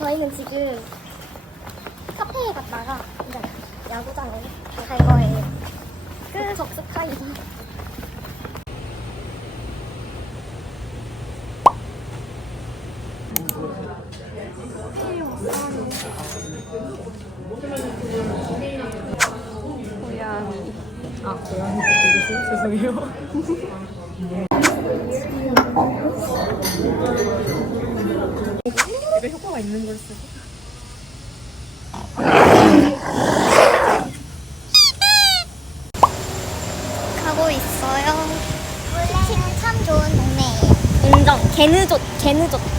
저희는 지금 카페에 갔다가 이제 야구장에 갈 거예요. 그 적숙하이. 고양이. 아, 고양이 죄송해요. 입에 효과가 있는 걸 쓰고. 가고 있어요. 물냉 참 좋은 동네예요. 인정. 개느좋, 개느좋.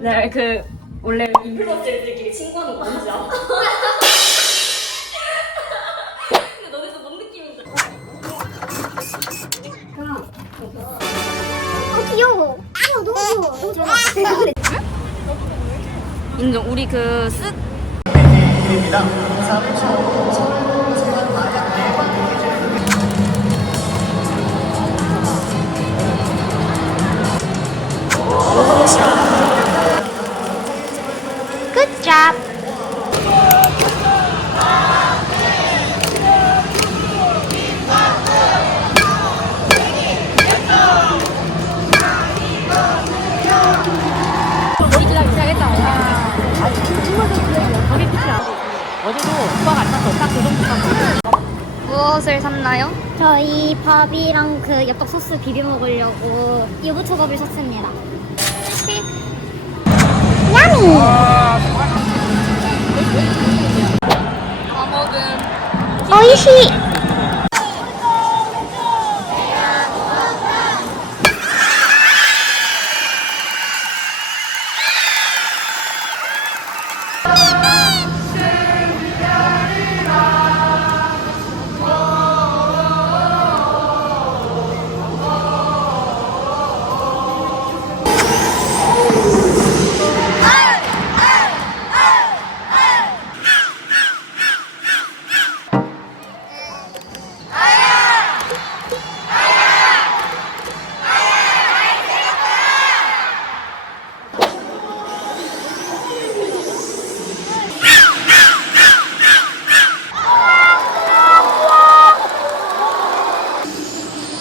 네, 그 원래 인플루언서들끼리 친구하는 거 뭔지 알아? 근데 너네도 뭔 느낌인지 어, 귀여워. 아, 너무 귀여워. 너무 좋아. 인정. 우리 그 쓰. 어제도 오 샀어. 무엇을 샀나요? 저희 밥이랑 그 엽떡 소스 비벼 먹으려고 유부초밥을 샀습니다. 야미! 다 먹은. 오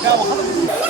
이시! 히히.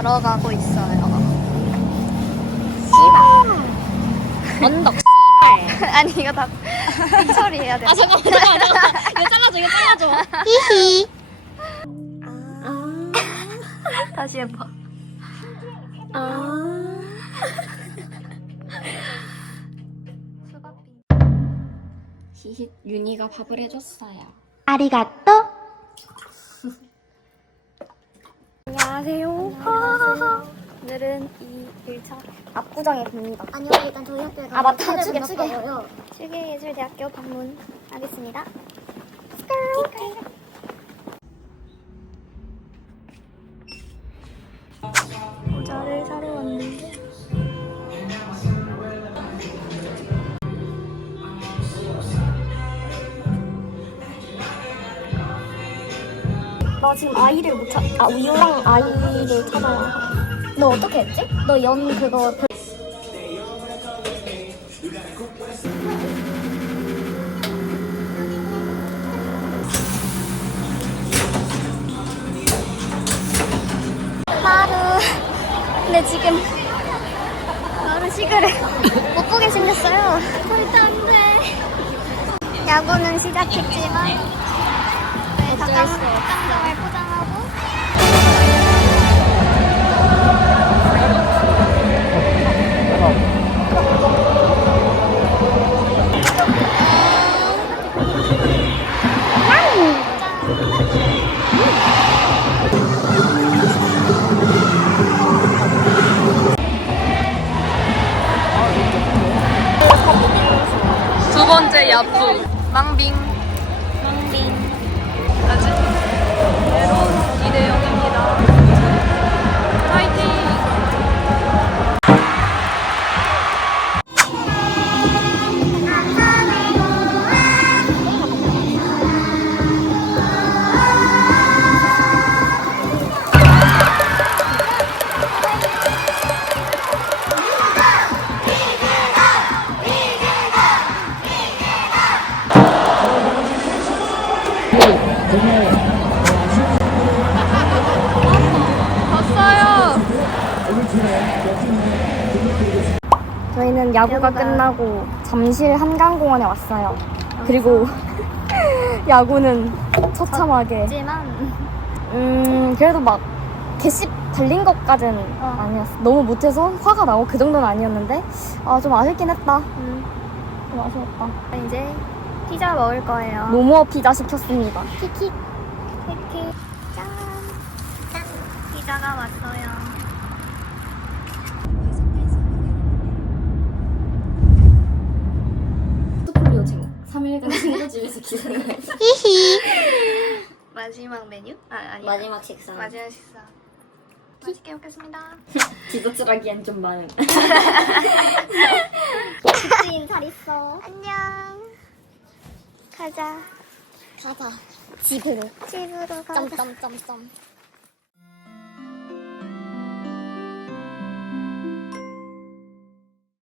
걸어가고 있어요. 언덕. 아니 이거 다 처리해야 돼. 아 잠깐만 잠깐만 잠깐만. 이거 잘라줘 이거 잘라줘. 히히. 다시 해봐. 히히 윤희가 밥을 해줬어요. 아리가또. 안녕하세요. 오늘은 이 1차 압구정에 갑니다. 아니요 일단 저희 학교에 아 맞다 추게 추게. 추계예술대학교 방문하겠습니다. 나 지금 아이를 못 찾. 아 우유랑 아이를 찾아. 너 어떻게 했지? 너 연 그거. 하루 근데 지금 하루 시그를 못 보게 생겼어요 절대 안 돼 야구는 시작했지만 닭강정을 포장하고 두 번째 야프 야구가 끝나고 잠실 한강공원에 왔어요. 그리고 야구는 처참하게. 하지만 음 그래도 막 개씩 달린 것까지는 어. 아니었어. 너무 못해서 화가 나고 그 정도는 아니었는데 아 좀 아쉽긴 했다. 음, 좀 아쉬웠다. 이제 피자 먹을 거예요 모모 피자 시켰습니다. 키키 키키 짠, 짠. 피자가 왔어요 스폴리오 쟁 3일간 친구집에서 기다려요. 마지막 메뉴? 아 아니 마지막 식사. 마지막 식사 맛있게 먹겠습니다 디저트라기엔 좀 많은. 지인 잘 있어 안녕 가자 가자. 집으로. 집으로 가자 점점점점.